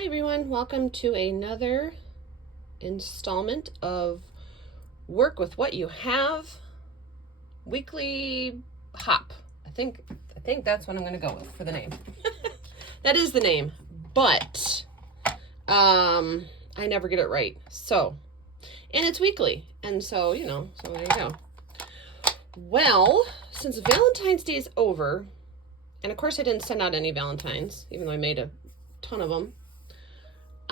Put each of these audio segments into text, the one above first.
Hi everyone, welcome to another installment of Work with What You Have weekly hop. I think that's what I'm going to go with for the name. That is the name, but I never get it right. So, and it's weekly, and so so there you go. Well, since Valentine's Day is over, and of course I didn't send out any Valentines, even though I made a ton of them.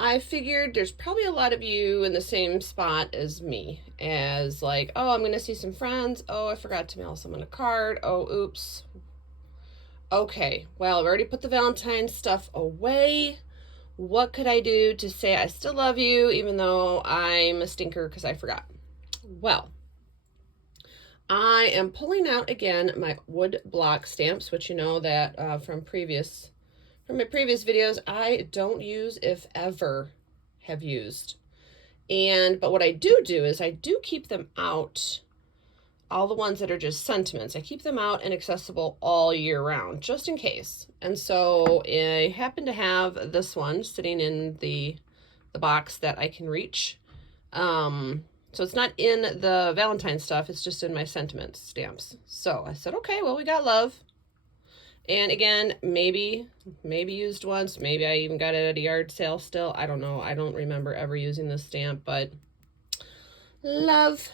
I figured there's probably a lot of you in the same spot as me, as like, oh, I'm going to see some friends. Oh, I forgot to mail someone a card. Oh, oops. Okay, well, I've already put the Valentine's stuff away. What could I do to say I still love you, even though I'm a stinker because I forgot? Well, I am pulling out again my wood block stamps, which you know that from my previous videos, I don't use, if ever have used. But what I do is I do keep them out, all the ones that are just sentiments. I keep them out and accessible all year round, just in case. And so I happen to have this one sitting in the box that I can reach. So it's not in the Valentine stuff, it's just in my sentiments stamps. So I said, okay, well, we got love. And again, maybe used once. Maybe I even got it at a yard sale still. I don't know. I don't remember ever using this stamp, but love.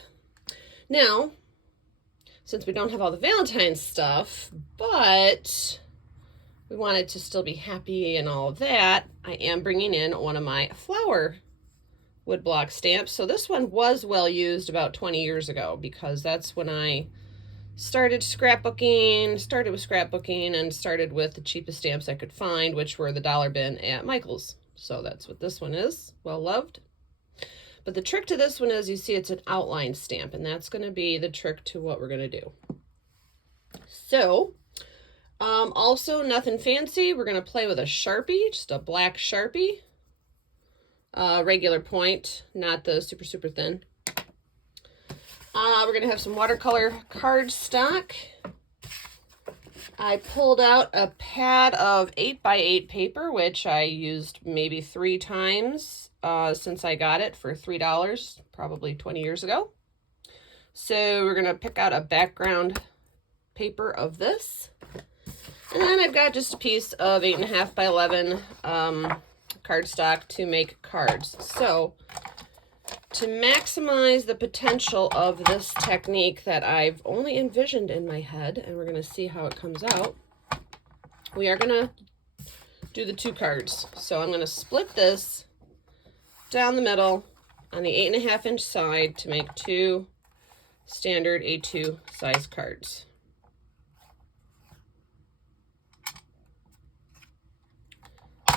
Now, since we don't have all the Valentine's stuff, but we wanted to still be happy and all of that, I am bringing in one of my flower woodblock stamps. So this one was well used about 20 years ago, because that's when I started with scrapbooking and started with the cheapest stamps I could find, which were the dollar bin at Michael's. So that's what this one is. Well loved. But the trick to this one is, you see, it's an outline stamp, and that's going to be the trick to what we're going to do. So, also nothing fancy. We're going to play with a Sharpie, just a black Sharpie. Regular point, not the super, super thin. We're going to have some watercolor cardstock. I pulled out a pad of 8x8 paper, which I used maybe 3 times since I got it for $3, probably 20 years ago. So we're going to pick out a background paper of this. And then I've got just a piece of 8.5x11 cardstock to make cards. So to maximize the potential of this technique that I've only envisioned in my head, and we're going to see how it comes out, we are going to do the 2 cards. So I'm going to split this down the middle on the 8.5-inch side to make 2 standard A2 size cards.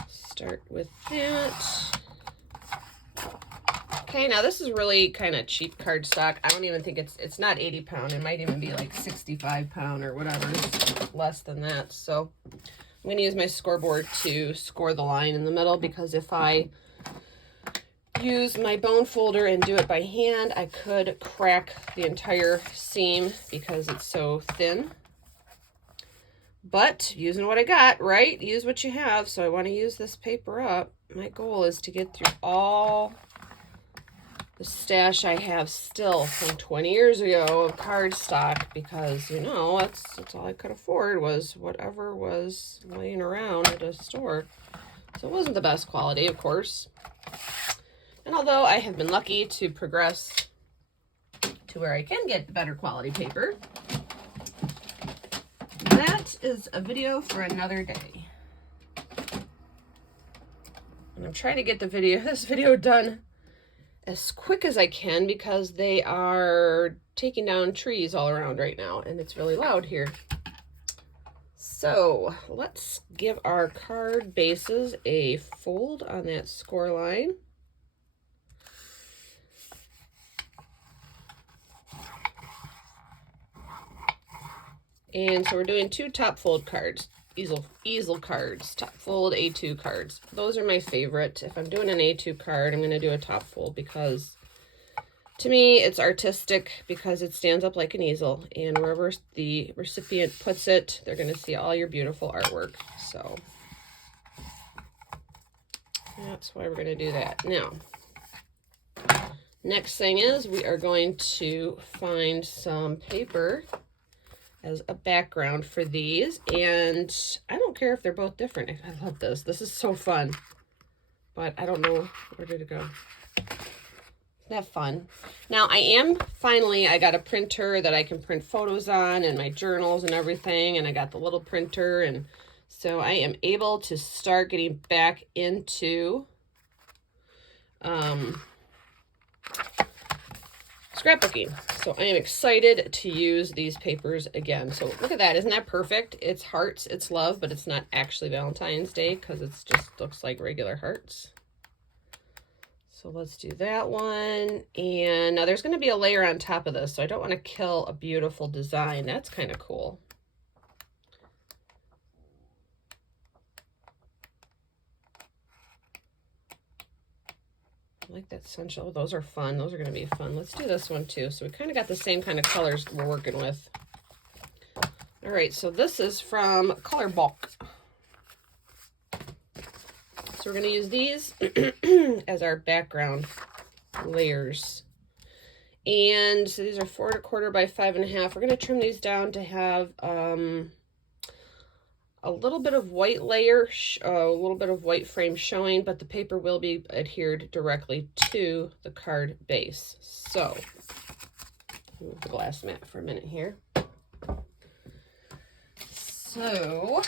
Start with that. Okay, now this is really kind of cheap cardstock. I don't even think it's not 80 pound. It might even be like 65 pound or whatever. It's less than that. So I'm going to use my scoreboard to score the line in the middle, because if I use my bone folder and do it by hand, I could crack the entire seam because it's so thin. But using what I got, right? Use what you have. So I want to use this paper up. My goal is to get through all the stash I have still from 20 years ago of cardstock, because, that's all I could afford, was whatever was laying around at a store. So it wasn't the best quality, of course. And although I have been lucky to progress to where I can get better quality paper, that is a video for another day. And I'm trying to get this video done as quick as I can, because they are taking down trees all around right now, and it's really loud here. So let's give our card bases a fold on that score line. And so we're doing 2 top fold cards, easel cards, top fold A2 cards. Those are my favorite. If I'm doing an A2 card, I'm going to do a top fold, because to me it's artistic, because it stands up like an easel, and wherever the recipient puts it, they're going to see all your beautiful artwork. So yeah, that's why we're going to do that. Now, next thing is we are going to find some paper as a background for these. And I don't care if they're both different. I love this. This is so fun. But I don't know, where did it go? Isn't that fun? Now I got a printer that I can print photos on and my journals and everything. And I got the little printer. And so I am able to start getting back into scrapbooking. So I am excited to use these papers again. So look at that. Isn't that perfect? It's hearts, it's love, but it's not actually Valentine's Day because it just looks like regular hearts. So let's do that one. And now there's going to be a layer on top of this, so I don't want to kill a beautiful design. That's kind of cool. I like that sunshine. Oh, those are fun. Those are going to be fun. Let's do this one too. So we kind of got the same kind of colors we're working with. All right, so this is from Color Bulk. So we're going to use these as our background layers. And so these are 4 1/4 by 5 1/2. We're going to trim these down to have a little bit of white layer, a little bit of white frame showing, but the paper will be adhered directly to the card base. So, move the glass mat for a minute here. So,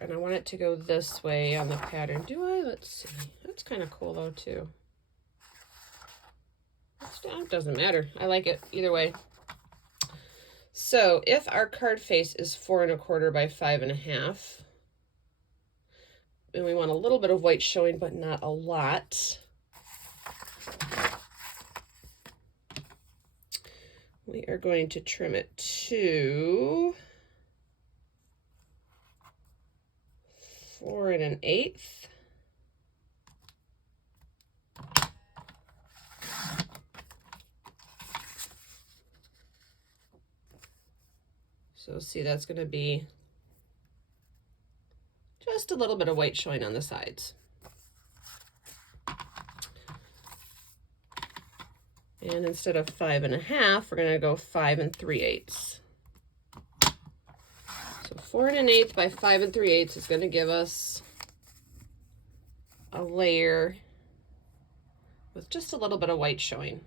and I want it to go this way on the pattern. Do I? Let's see. That's kind of cool though too. It doesn't matter. I like it either way. So if our card face is 4 1/4 by 5 1/2, and we want a little bit of white showing, but not a lot, we are going to trim it to 4 1/8. So see, that's going to be just a little bit of white showing on the sides. And instead of 5 1/2, we're going to go 5 3/8. So 4 1/8 by 5 3/8 is going to give us a layer with just a little bit of white showing.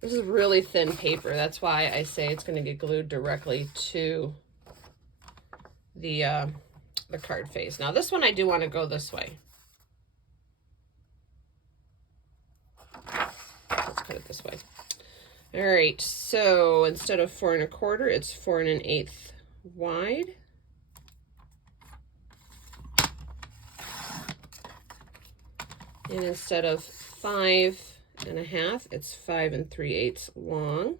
This is really thin paper. That's why I say it's going to get glued directly to the card face. Now this one I do want to go this way. Let's cut it this way. All right, so instead of 4 1/4, it's 4 1/8 wide. And instead of 5 1/2, it's 5 3/8 long.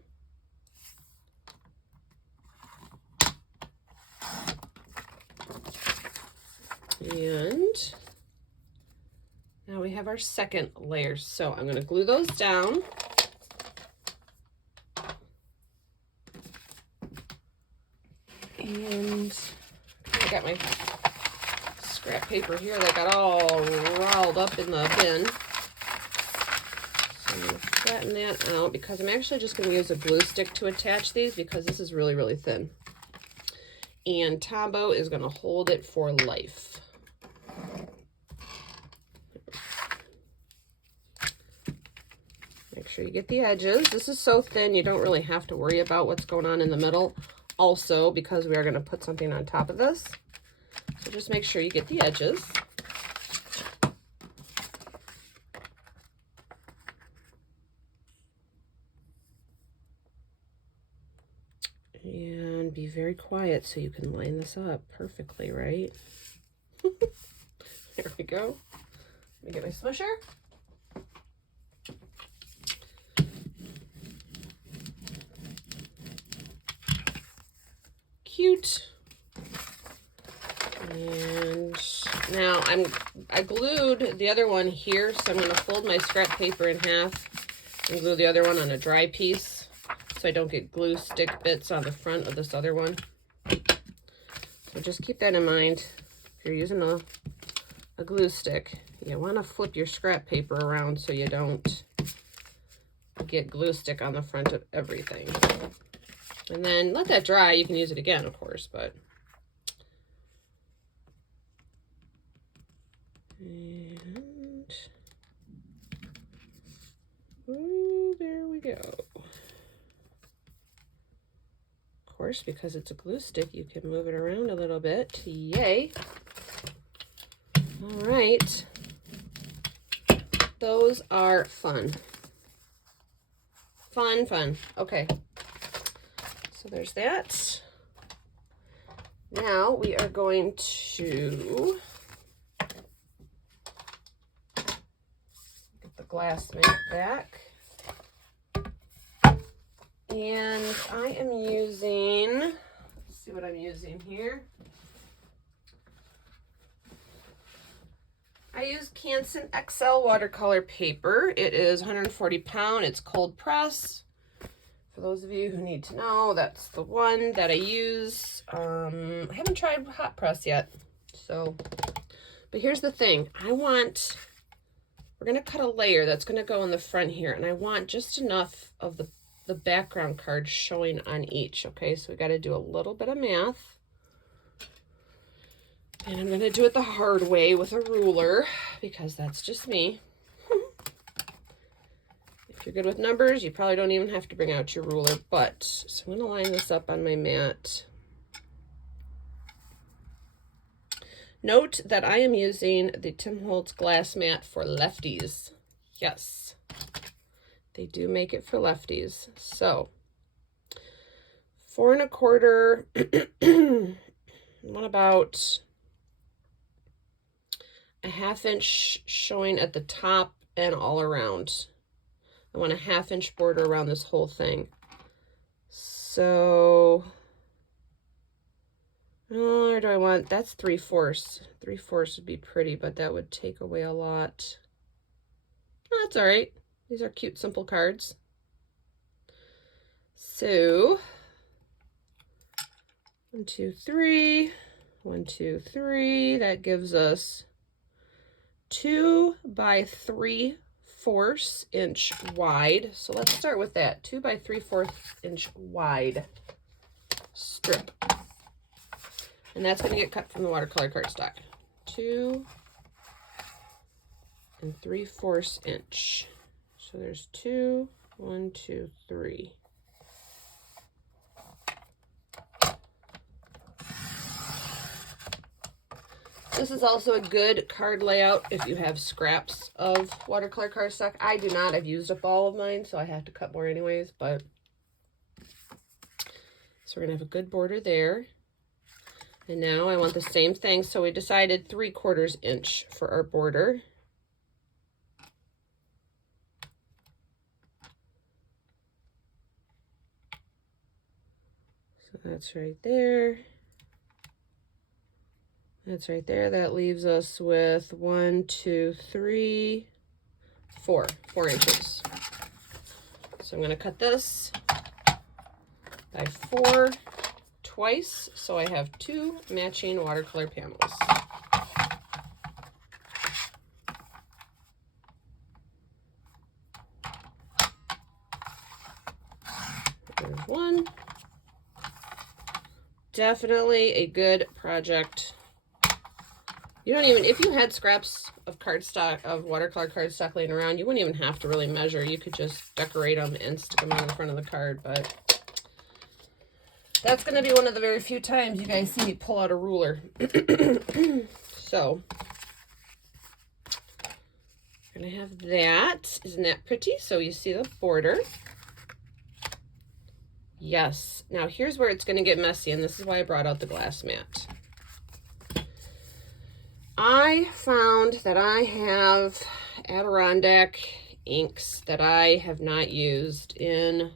And now we have our second layer. So I'm going to glue those down. And I got my scrap paper here that got all rolled up in the bin. I'm going to flatten that out because I'm actually just going to use a glue stick to attach these because this is really, really thin. And Tombow is going to hold it for life. Make sure you get the edges. This is so thin, you don't really have to worry about what's going on in the middle. Also, because we are going to put something on top of this. So just make sure you get the edges. And be very quiet so you can line this up perfectly, right? There we go. Let me get my smusher. Cute. And now I glued the other one here, so I'm going to fold my scrap paper in half and glue the other one on a dry piece. so I don't get glue stick bits on the front of this other one. So just keep that in mind. If you're using a glue stick, you want to flip your scrap paper around so you don't get glue stick on the front of everything. And then let that dry. You can use it again, of course, but... And... Ooh, there we go. Of course, because it's a glue stick, you can move it around a little bit. Yay! All right. Those are fun. Fun, fun. Okay. So there's that. Now we are going to get the glass mat back. And I am using, let's see what I'm using here. I use Canson XL watercolor paper. It is 140 pound. It's cold press. For those of you who need to know, that's the one that I use. I haven't tried hot press yet. So, but here's the thing. We're going to cut a layer that's going to go in the front here. And I want just enough of the background card showing on each. Okay, so we got to do a little bit of math. And I'm going to do it the hard way with a ruler because that's just me. If you're good with numbers, you probably don't even have to bring out your ruler. But, so I'm going to line this up on my mat. Note that I am using the Tim Holtz glass mat for lefties. Yes, they do make it for lefties. So, 4 1/4, what about a 1/2 inch showing at the top and all around. I want a 1/2 inch border around this whole thing. So, or do I want, that's 3/4. 3/4 would be pretty, but that would take away a lot. Oh, that's all right. These are cute, simple cards. So, 1, 2, 3, 1, 2, 3, that gives us 2 by 3/4 inch wide. So let's start with that. 2 by 3/4 inch wide strip. And that's going to get cut from the watercolor cardstock. 2 3/4 inch. So there's 2, 1, 2, 3. This is also a good card layout if you have scraps of watercolor cardstock. I do not. I've used up all of mine, so I have to cut more anyways. But so we're going to have a good border there. And now I want the same thing. So we decided 3/4 inch for our border. So that's right there. That's right there. That leaves us with 1, 2, 3, 4 inches. So I'm going to cut this by 4 twice, so I have 2 matching watercolor panels. There's one. Definitely a good project. You don't even, if you had scraps of cardstock, of watercolor cardstock laying around, you wouldn't even have to really measure. You could just decorate them and stick them on the front of the card, but that's going to be one of the very few times you guys see me pull out a ruler. So, we're going to have that. Isn't that pretty? So you see the border. Yes. Now here's where it's going to get messy, and this is why I brought out the glass mat. I found that I have Adirondack inks that I have not used in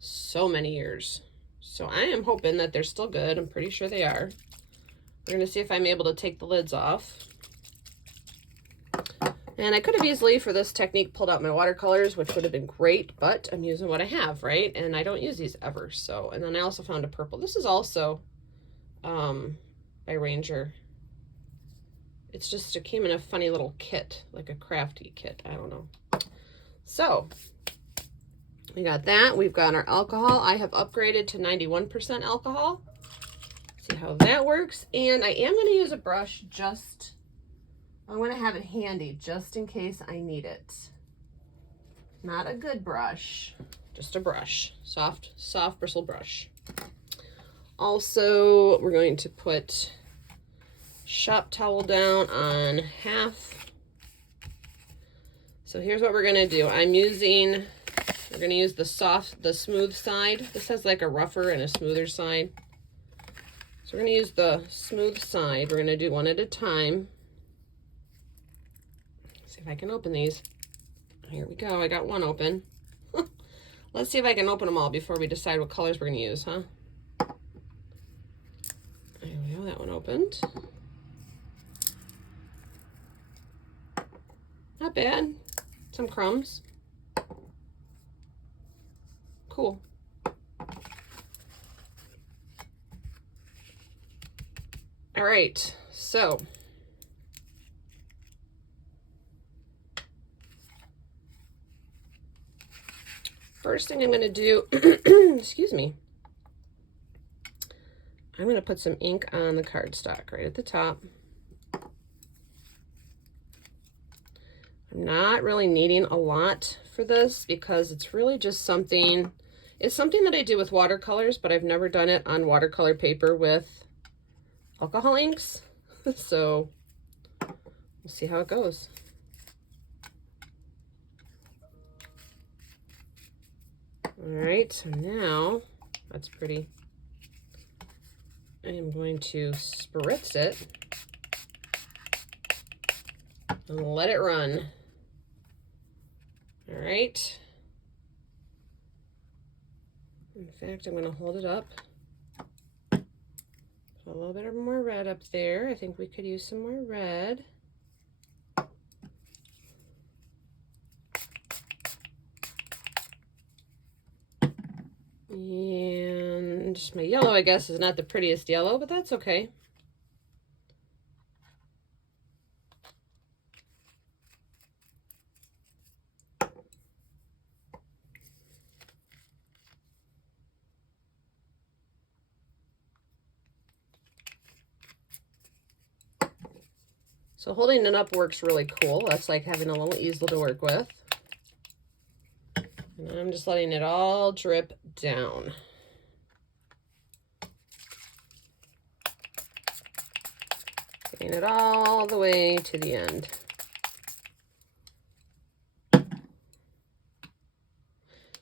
so many years. So I am hoping that they're still good. I'm pretty sure they are. We're going to see if I'm able to take the lids off. And I could have easily, for this technique, pulled out my watercolors, which would have been great, but I'm using what I have, right? And I don't use these ever, so. And then I also found a purple. This is also by Ranger. It's just, it came in a funny little kit, like a crafty kit. I don't know. So we got that. We've got our alcohol. I have upgraded to 91% alcohol. See how that works. And I am going to use a brush just, I'm going to have it handy just in case I need it. Not a good brush, just a brush. Soft bristle brush. Also, we're going to put shop towel down on half. So here's what we're going to do. We're going to use the smooth side. This has like a rougher and a smoother side. So we're going to use the smooth side. We're going to do one at a time. See if I can open these. Here we go. I got one open. Let's see if I can open them all before we decide what colors we're going to use, huh? There we go. That one opened. Not bad. Some crumbs. Cool. All right, so first thing I'm going to do, excuse me, I'm going to put some ink on the cardstock right at the top. I'm not really needing a lot for this because it's really just something, it's something that I do with watercolors, but I've never done it on watercolor paper with alcohol inks. So we'll see how it goes. All right, so now that's pretty. I am going to spritz it and let it run. All right. In fact, I'm going to hold it up. Put a little bit more red up there. I think we could use some more red. And my yellow, I guess, is not the prettiest yellow, but that's okay. So holding it up works really cool. That's like having a little easel to work with. And I'm just letting it all drip down. Getting it all the way to the end.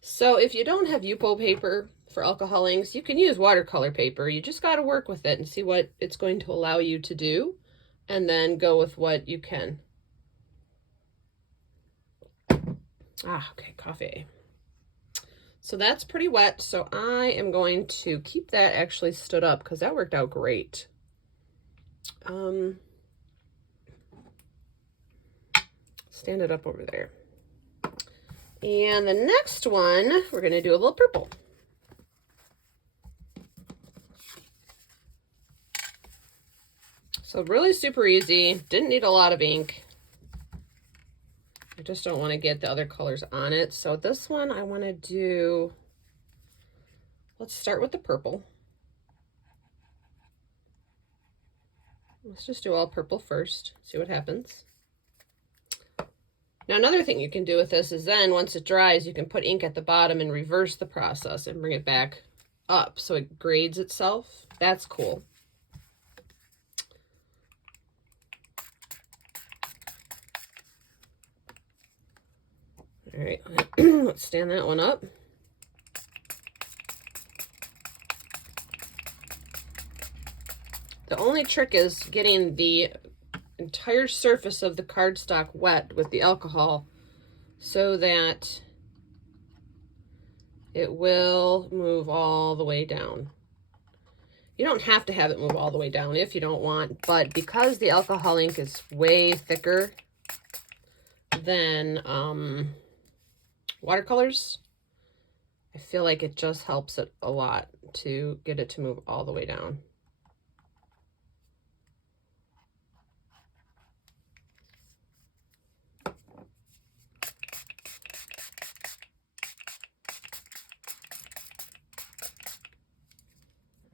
So if you don't have Yupo paper for alcohol inks, you can use watercolor paper. You just got to work with it and see what it's going to allow you to do, and then go with what you can. Okay, coffee. So that's pretty wet, so I am going to keep that actually stood up because that worked out great. Stand it up over there. And the next one, we're going to do a little purple. So really super easy. Didn't need a lot of ink. I just don't want to get the other colors on it. So this one I want to do, let's start with the purple. Let's just do all purple first, see what happens. Now another thing you can do with this is then once it dries, you can put ink at the bottom and reverse the process and bring it back up so it grades itself. That's cool. All right, let's stand that one up. The only trick is getting the entire surface of the cardstock wet with the alcohol so that it will move all the way down. You don't have to have it move all the way down if you don't want, but because the alcohol ink is way thicker, than watercolors. I feel like it just helps it a lot to get it to move all the way down.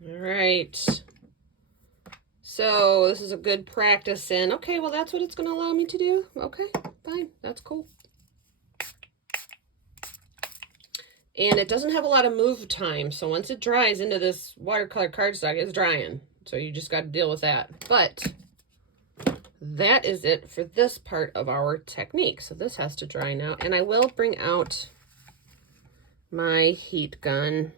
All right. So this is a good practice in, okay, well, that's what it's going to allow me to do. Okay, fine. That's cool. And it doesn't have a lot of move time. So once it dries into this watercolor cardstock, it's drying. So you just got to deal with that. But that is it for this part of our technique. So this has to dry now. And I will bring out my heat gun.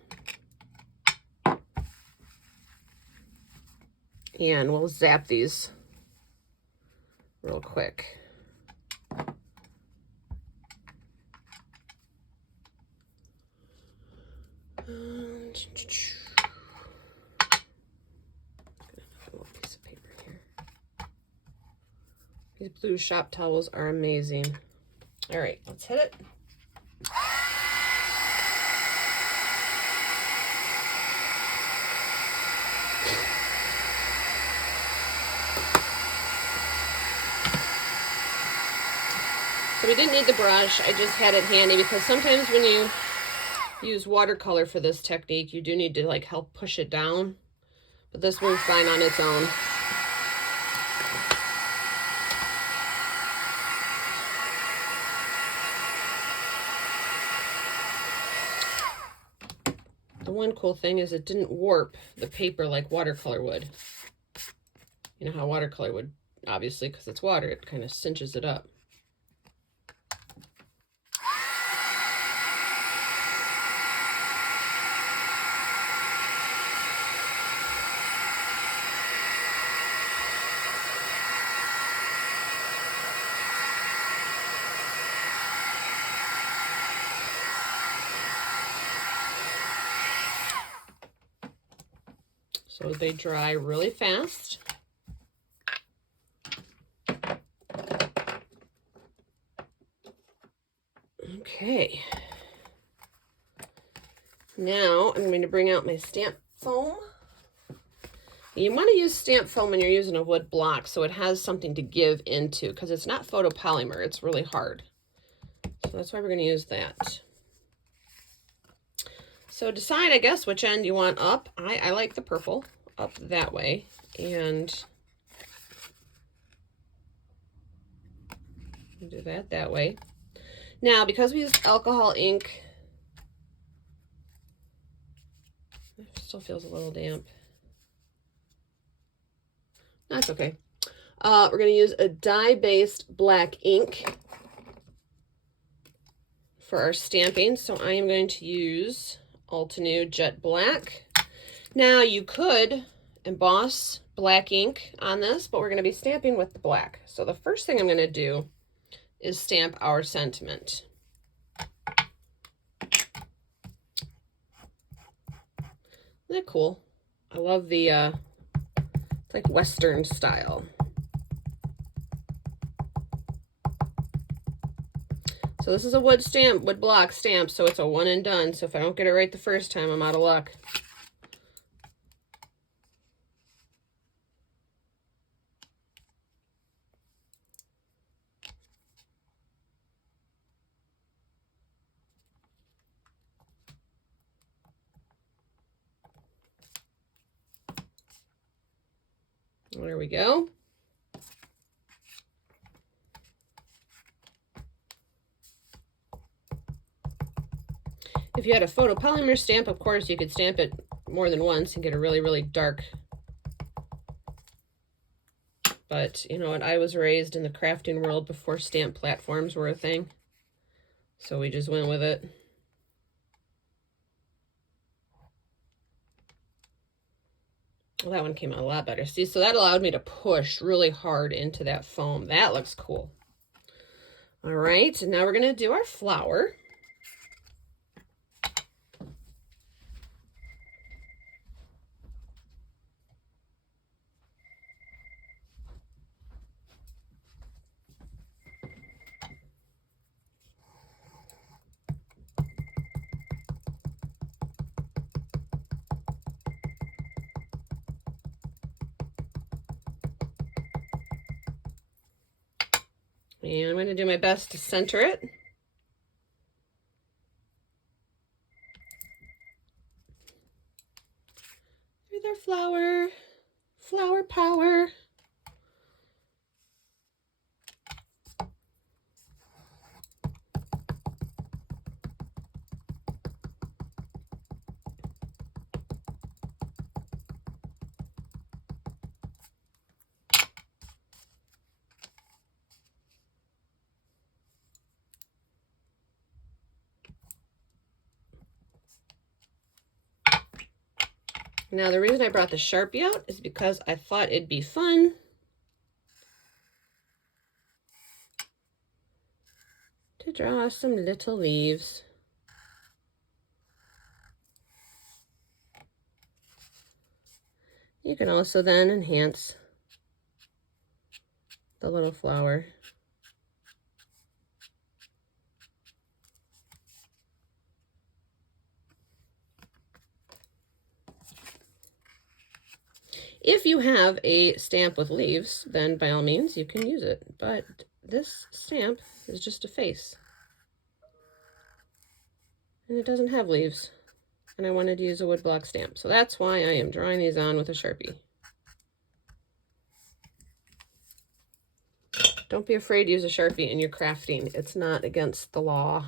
And we'll zap these real quick. Piece of paper here. These blue shop towels are amazing. All right, let's hit it. So we didn't need the brush. I just had it handy because sometimes when you use watercolor for this technique, you do need to like help push it down. But this moves fine on its own. The one cool thing is it didn't warp the paper like watercolor would. You know how watercolor would, obviously, because it's water, it kind of cinches it up. So they dry really fast. Okay. Now I'm going to bring out my stamp foam. You want to use stamp foam when you're using a wood block so it has something to give into, because it's not photopolymer, it's really hard. So that's why we're going to use that. So decide, I guess, which end you want up. I like the purple up that way. And do that way. Now, because we used alcohol ink, it still feels a little damp. That's okay. We're going to use a dye-based black ink for our stamping. So I am going to use Altenew Jet Black. Now you could emboss black ink on this, but we're going to be stamping with the black. So the first thing I'm going to do is stamp our sentiment. Isn't that cool? I love the, it's like Western style. So this is a wood stamp, wood block stamp, so it's a one and done. So if I don't get it right the first time, I'm out of luck. There we go. If you had a photopolymer stamp, of course, you could stamp it more than once and get a really, really dark. But you know what? I was raised in the crafting world before stamp platforms were a thing. So we just went with it. Well, that one came out a lot better. See, so that allowed me to push really hard into that foam. That looks cool. All right, and now we're going to do our flower. And I'm going to do my best to center it. There's our flower. Flower power. Now the reason I brought the Sharpie out is because I thought it'd be fun to draw some little leaves. You can also then enhance the little flower. If you have a stamp with leaves, then by all means you can use it. But this stamp is just a face. And it doesn't have leaves. And I wanted to use a woodblock stamp. So that's why I am drawing these on with a Sharpie. Don't be afraid to use a Sharpie in your crafting. It's not against the law.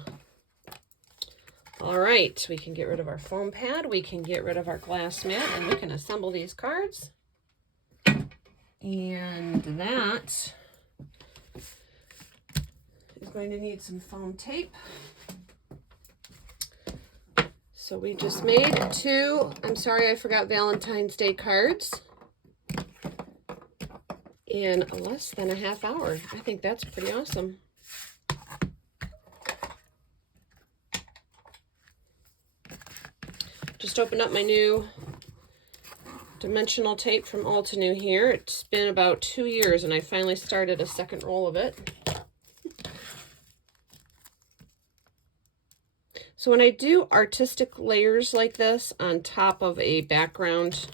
All right, we can get rid of our foam pad. We can get rid of our glass mat, and we can assemble these cards. And that is going to need some foam tape. So we just made 2, I'm sorry I forgot Valentine's Day cards in less than a half hour. I think that's pretty awesome. Just opened up my new dimensional tape from Altenew here. It's been about 2 years and I finally started a second roll of it. So when I do artistic layers like this on top of a background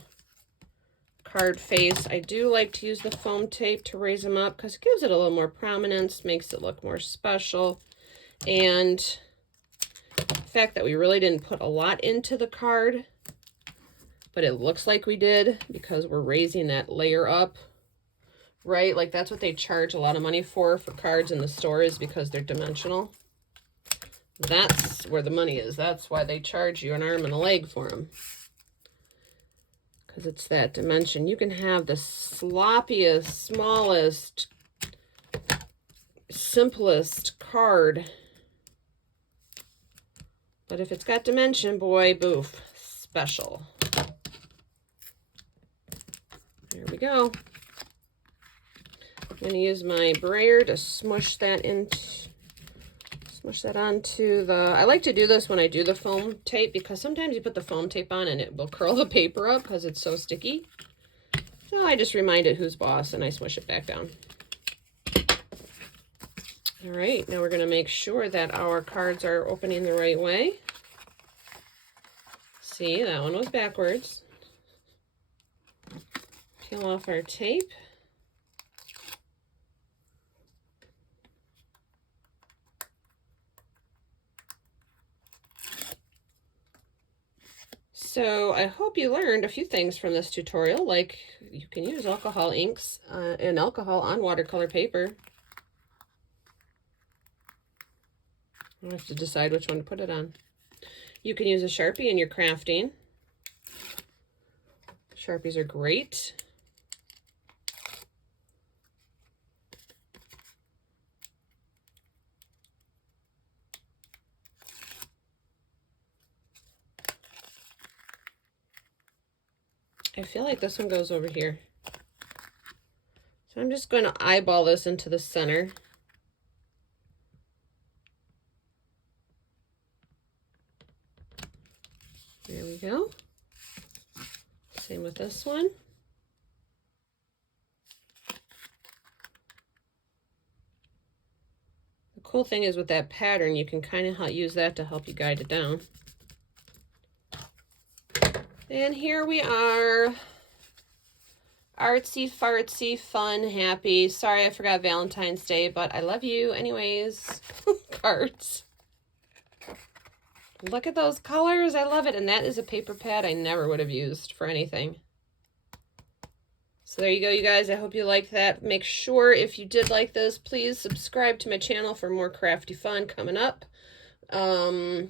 card face, I do like to use the foam tape to raise them up because it gives it a little more prominence, makes it look more special. And the fact that we really didn't put a lot into the card, but it looks like we did because we're raising that layer up, right? Like that's what they charge a lot of money for cards in the store, is because they're dimensional. That's where the money is. That's why they charge you an arm and a leg for them. Because it's that dimension. You can have the sloppiest, smallest, simplest card. But if it's got dimension, boy, boof, special. There we go. I'm going to use my brayer to smush that onto the, I like to do this when I do the foam tape because sometimes you put the foam tape on and it will curl the paper up because it's so sticky. So I just remind it who's boss and I smush it back down. All right, now we're going to make sure that our cards are opening the right way. See, that one was backwards. Peel off our tape. So I hope you learned a few things from this tutorial, like you can use alcohol inks and alcohol on watercolor paper. You have to decide which one to put it on. You can use a Sharpie in your crafting. Sharpies are great. I feel like this one goes over here. So I'm just going to eyeball this into the center. There we go. Same with this one. The cool thing is with that pattern, you can kind of use that to help you guide it down. And here we are. Artsy, fartsy, fun, happy. Sorry I forgot Valentine's Day, but I love you anyways. Cards. Look at those colors. I love it. And that is a paper pad I never would have used for anything. So there you go, you guys. I hope you liked that. Make sure if you did like this, please subscribe to my channel for more crafty fun coming up. Follow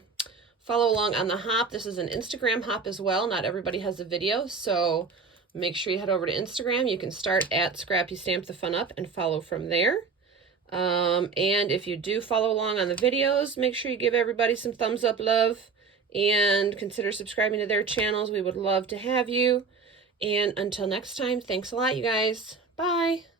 along on the hop. This is an Instagram hop as well. Not everybody has a video, so make sure you head over to Instagram. You can start at Scrappy Stamp the Fun Up and follow from there. And if you do follow along on the videos, make sure you give everybody some thumbs up love and consider subscribing to their channels. We would love to have you. And until next time, thanks a lot, you guys. Bye.